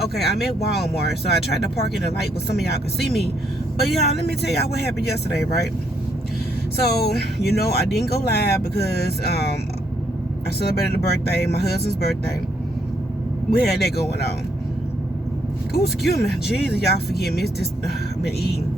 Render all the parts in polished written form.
Okay, I'm at Walmart, so I tried to park in the light where some of y'all can see me. But y'all, let me tell y'all what happened yesterday, right? So, I didn't go live because I celebrated the birthday, my husband's birthday. We had that going on. Ooh, excuse me. Jesus, y'all forgive me. It's just, I've been eating.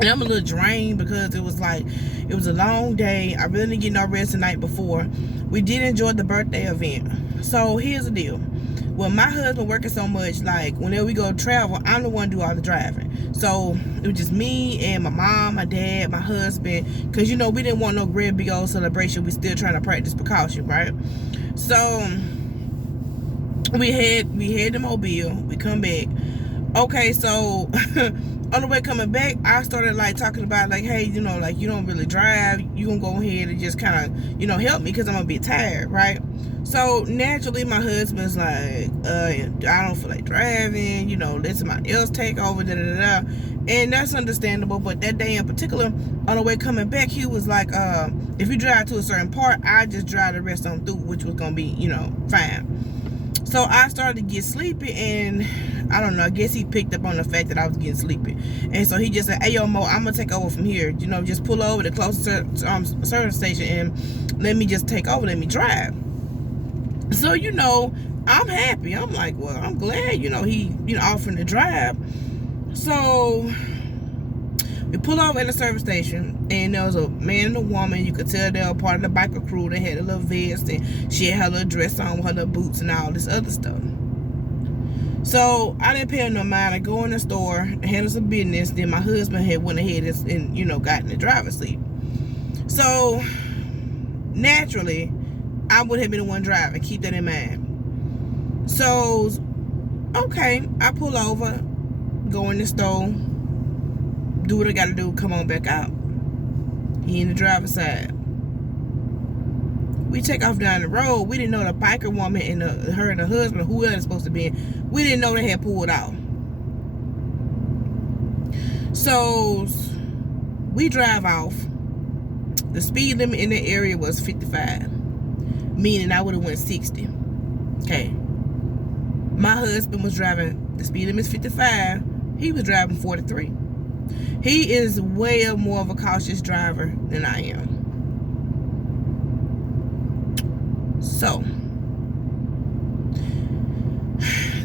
And I'm a little drained because it was a long day. I really didn't get no rest the night before. We did enjoy the birthday event. So here's the deal. When my husband working so much, like whenever we go travel, I'm the one do all the driving. So it was just me and my mom, my dad, my husband, because we didn't want no great big old celebration. We still trying to practice precaution, right? So we had the Mobile. We come back. Okay, so on the way coming back, I started talking about hey, you don't really drive. You gonna go ahead and just kind of help me because I'm gonna be tired, right? So naturally, my husband's like, I don't feel like driving. Let somebody else take over. Da da da. And that's understandable. But that day in particular, on the way coming back, he was like, if you drive to a certain part, I just drive the rest on through, which was gonna be fine. So I started to get sleepy, and I don't know, I guess he picked up on the fact that I was getting sleepy. And so he just said, hey, yo, Mo, I'm going to take over from here. Just pull over the closest service station and let me just take over, let me drive. So, I'm happy. I'm like, well, I'm glad, he, offering to drive. So we pull over at the service station, and there was a man and a woman. You could tell they were part of the biker crew. They had a little vest, and she had her little dress on with her little boots and all this other stuff. So I didn't pay her no mind. I go in the store, handle some business. Then my husband had went ahead and got in the driver's seat. So naturally, I would have been the one driving. Keep that in mind. So okay, I pull over, go in the store, do what I gotta do, come on back out. He in the driver's side. We take off down the road. We didn't know the biker woman and her and her husband, whoever it's supposed to be, we didn't know they had pulled out. So we drive off. The speed limit in the area was 55, meaning I would have went 60. Okay. My husband was driving, the speed limit is 55. He was driving 43. He is way more of a cautious driver than I am. So,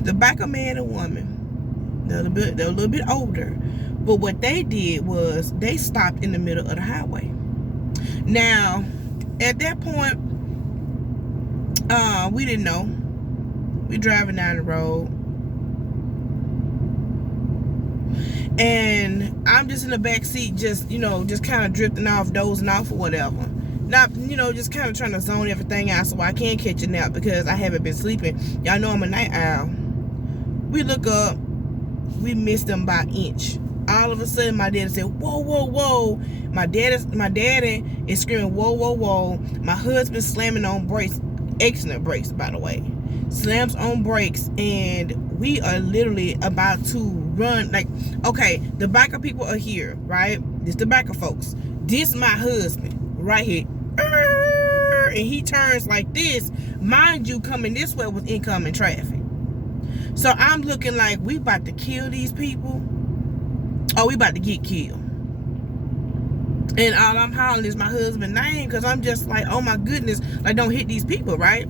the biker man and woman, they're a little bit older, but what they did was they stopped in the middle of the highway. Now, at that point, we didn't know. We driving down the road, and I'm just in the back seat, just kind of drifting off, dozing off or whatever. Not, just kind of trying to zone everything out so I can catch a nap because I haven't been sleeping. Y'all know I'm a night owl. We look up, we missed them by an inch. All of a sudden, my daddy said, whoa, whoa, whoa. My daddy is screaming, whoa, whoa, whoa. My husband slamming on brakes, excellent brakes, by the way. Slams on brakes, and we are literally about to run. Okay, the biker people are here, right? This the biker folks. This my husband, right here. And he turns like this. Mind you, coming this way with incoming traffic. So I'm looking like we about to kill these people. Oh, we about to get killed. And all I'm hollering is my husband's name because I'm just like, oh my goodness, don't hit these people, right?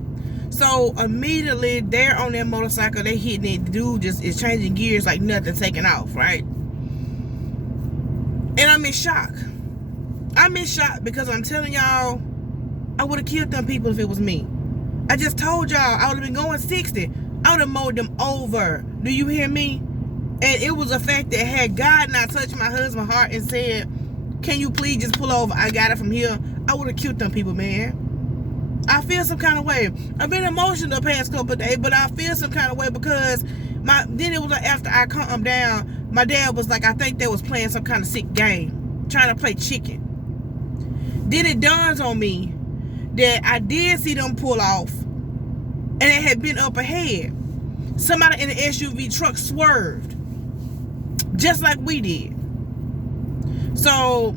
So immediately they're on their motorcycle, they hitting it. The dude just is changing gears like nothing, taking off, right? And I'm in shock. I'm in shock because I'm telling y'all, I would have killed them people if it was me. I just told y'all I would have been going 60. I would have mowed them over. Do you hear me? And it was a fact that had God not touched my husband's heart and said, can you please just pull over? I got it from here. I would have killed them people, man. I feel some kind of way. I've been emotional the past couple of days, but I feel some kind of way because then it was after I calmed down, my dad was like, I think they was playing some kind of sick game, trying to play chicken. Then it dawns on me that I did see them pull off, and it had been up ahead. Somebody in the SUV truck swerved, just like we did. So,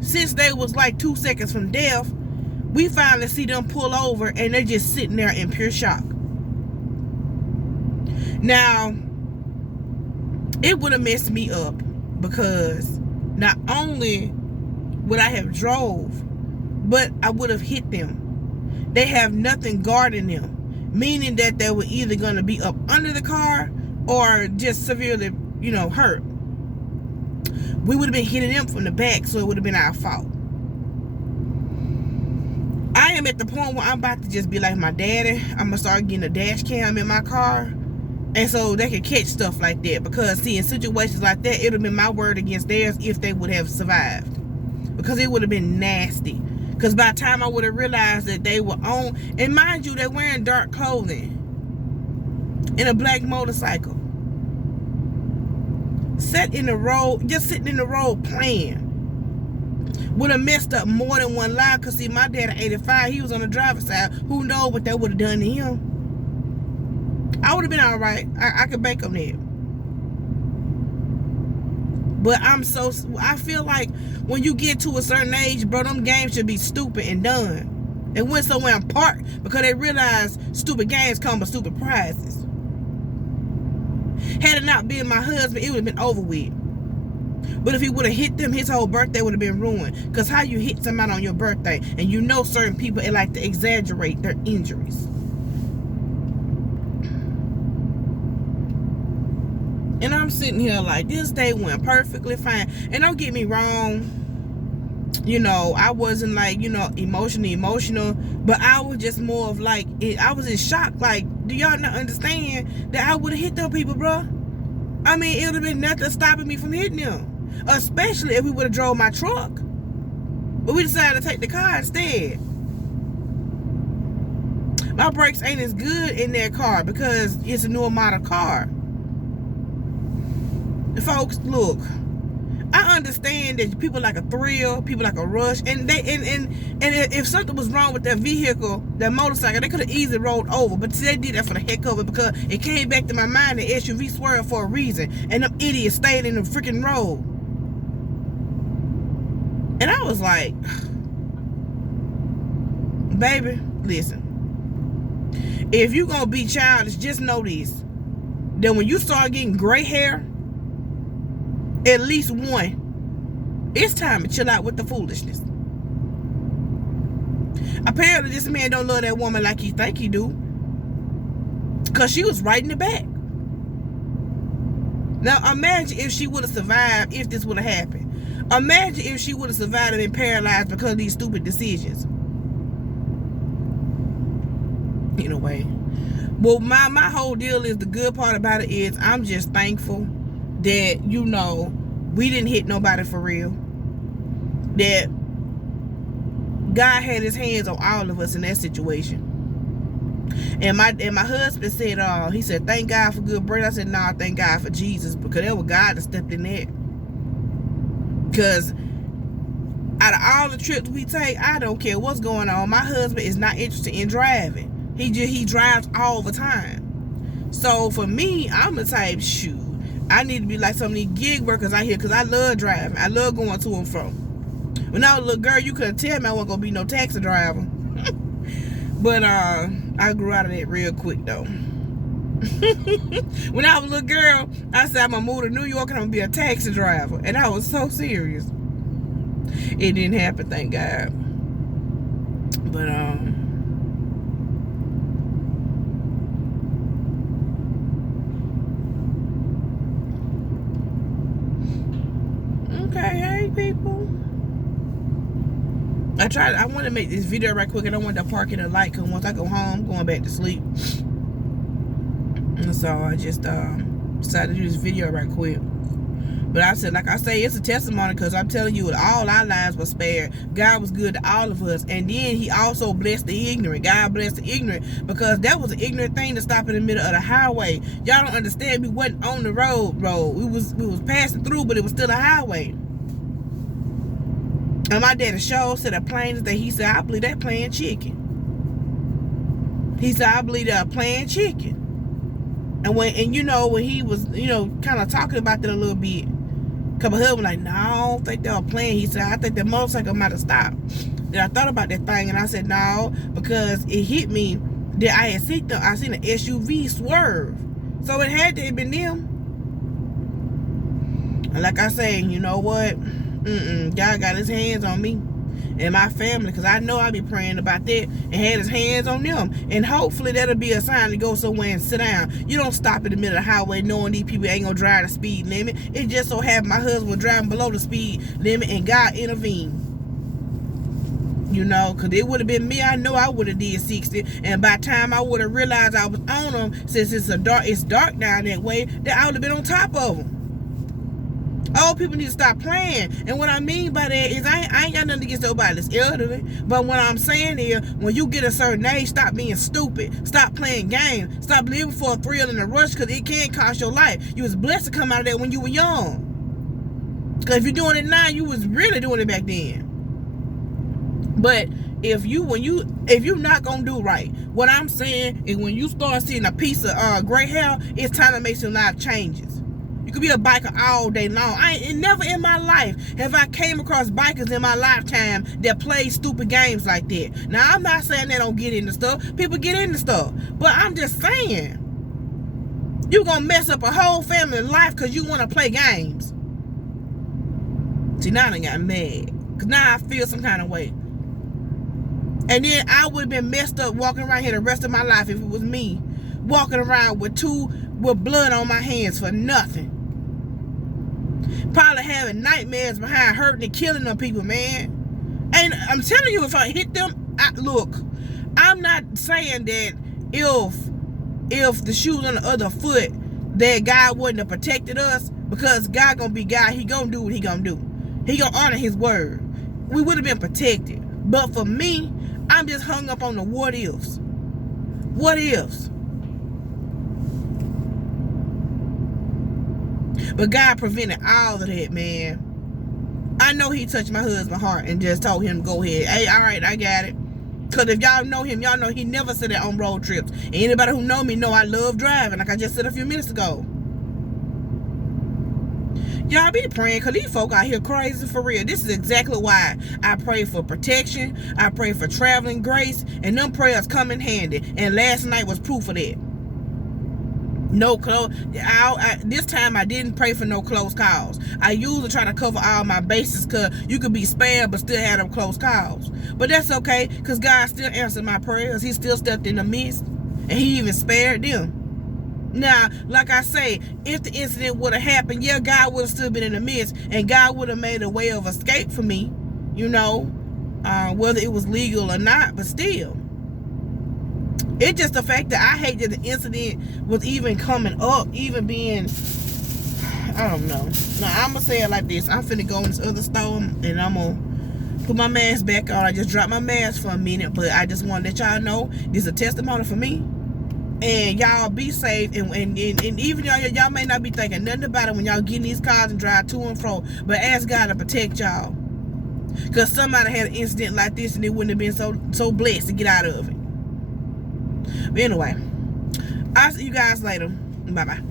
since they was 2 seconds from death, we finally see them pull over, and they're just sitting there in pure shock. Now, it would have messed me up because not only would I have drove, but I would have hit them. They have nothing guarding them, meaning that they were either going to be up under the car or just severely, hurt. We would have been hitting them from the back, so it would have been our fault. I am at the point where I'm about to just be like my daddy. I'm going to start getting a dash cam in my car, and so they can catch stuff like that. Because, see, in situations like that, it would have been my word against theirs if they would have survived. Because it would have been nasty. Because by the time I would have realized that they were on, and mind you, they're wearing dark clothing in a black motorcycle. Sitting in the road playing. Would have messed up more than one life. Because, see, my dad at 85, he was on the driver's side. Who knows what that would have done to him? I would have been all right. I could bank on that. But I feel like when you get to a certain age, bro, them games should be stupid and done. They went somewhere and parked because they realized stupid games come with stupid prizes. Had it not been my husband, it would have been over with. But if he would have hit them, his whole birthday would have been ruined. Because how you hit somebody on your birthday, and certain people, they like to exaggerate their injuries. And I'm sitting here like, this day went perfectly fine. And don't get me wrong, I wasn't like, emotional. But I was just more of like, I was in shock. Like, do y'all not understand that I would have hit those people, bro? I mean, it would have been nothing stopping me from hitting them. Especially if we would have drove my truck. But we decided to take the car instead. My brakes ain't as good in that car because it's a newer model car. Folks, look, I understand that people like a thrill, people like a rush, and if something was wrong with that vehicle, that motorcycle, they could have easily rolled over. But they did that for the heck of it because it came back to my mind that SUV swerved for a reason, and them idiots stayed in the freaking road. And I was like, baby, listen. If you gonna be childish, just know this: that when you start getting gray hair, at least one, it's time to chill out with the foolishness. Apparently this man don't love that woman like he think he do, because she was right in the back. Now imagine if she would have survived, if this would have happened. Imagine if she would have survived and been paralyzed because of these stupid decisions. Anyway, well, my whole deal is, the good part about it is I'm just thankful that, we didn't hit nobody for real. That God had his hands on all of us in that situation. And my husband said, he said, thank God for good bread. I said, nah, thank God for Jesus, because that was God that stepped in there. Because out of all the trips we take, I don't care what's going on. My husband is not interested in driving. He drives all the time. So for me, I'm the type, shoot, I need to be like some of these gig workers out here, because I love driving. I love going to and from. When I was a little girl, you couldn't tell me I wasn't going to be no taxi driver. But I grew out of that real quick, though. When I was a little girl, I said I'm going to move to New York and I'm going to be a taxi driver. And I was so serious. It didn't happen, thank God. But, okay, hey people. I want to make this video right quick. I don't want to park in a light, because once I go home, I'm going back to sleep. And so I just decided to do this video right quick. But I said, like I say, it's a testimony, because I'm telling you, all our lives were spared. God was good to all of us. And then he also blessed the ignorant. God blessed the ignorant, because that was an ignorant thing to stop in the middle of the highway. Y'all don't understand, we wasn't on the road. We was passing through, but it was still a highway. And my daddy showed said a plane that he said, I believe that playing chicken. He said, I believe they're playing chicken. And when he was, kind of talking about that a little bit, couple husbands like, no, I don't think they were playing. He said, I think the motorcycle might have stopped. Then I thought about that thing, and I said, no, because it hit me that I seen an SUV swerve. So it had to have been them. And like I say, you know what? God got his hands on me and my family, because I know I be praying about that, and had his hands on them. And hopefully that'll be a sign to go somewhere and sit down. You don't stop in the middle of the highway knowing these people ain't gonna drive the speed limit. It just so happened my husband was driving below the speed limit and God intervened. You know, because it would have been me, I know I would have did 60. And by the time I would have realized I was on them, since it's dark down that way, that I would have been on top of them. Old people need to stop playing. And what I mean by that is I ain't got nothing against nobody that's elderly. But what I'm saying is, when you get a certain age, stop being stupid. Stop playing games. Stop living for a thrill and a rush, because it can cost your life. You was blessed to come out of that when you were young. Because if you're doing it now, you was really doing it back then. But if you're not gonna do right, what I'm saying is, when you start seeing a piece of gray hair, it's time to make some life changes. You could be a biker all day long. Never in my life have I came across bikers in my lifetime that play stupid games like that. Now, I'm not saying they don't get into stuff. People get into stuff. But I'm just saying, you're going to mess up a whole family life because you want to play games. See, now I done got mad. Because now I feel some kind of way. And then I would have been messed up walking around here the rest of my life if it was me. Walking around with blood on my hands for nothing. Probably having nightmares behind hurting and killing them people, man. And I'm telling you, if I hit them, look, I'm not saying that if the shoes on the other foot, that God wouldn't have protected us, because God gonna be God. He gonna do what he gonna do. He gonna honor his word. We would have been protected. But for me, I'm just hung up on the what ifs. What ifs? But God prevented all of that, man. I know he touched my husband's heart and just told him, go ahead. Hey, all right, I got it. Because if y'all know him, y'all know he never said that on road trips. And anybody who know me know I love driving, like I just said a few minutes ago. Y'all be praying, because these folk out here crazy for real. This is exactly why I pray for protection. I pray for traveling grace. And them prayers come in handy. And last night was proof of that. No close. This time I didn't pray for no close calls. I usually try to cover all my bases, because you could be spared but still have them close calls. But that's okay, because God still answered my prayers. He still stepped in the midst, and he even spared them. Now, like I say, if the incident would have happened, yeah, God would have still been in the midst, and God would have made a way of escape for me, you know, whether it was legal or not, but still. It's just the fact that I hate that the incident was even coming up, even being, I don't know. Now, I'm going to say it like this. I'm finna go in this other store, and I'm going to put my mask back on. I just dropped my mask for a minute, but I just want to let y'all know this is a testimony for me. And y'all be safe, and even y'all may not be thinking nothing about it when y'all get in these cars and drive to and fro, but ask God to protect y'all. Because somebody had an incident like this and they wouldn't have been so blessed to get out of it. But anyway, I'll see you guys later. Bye-bye.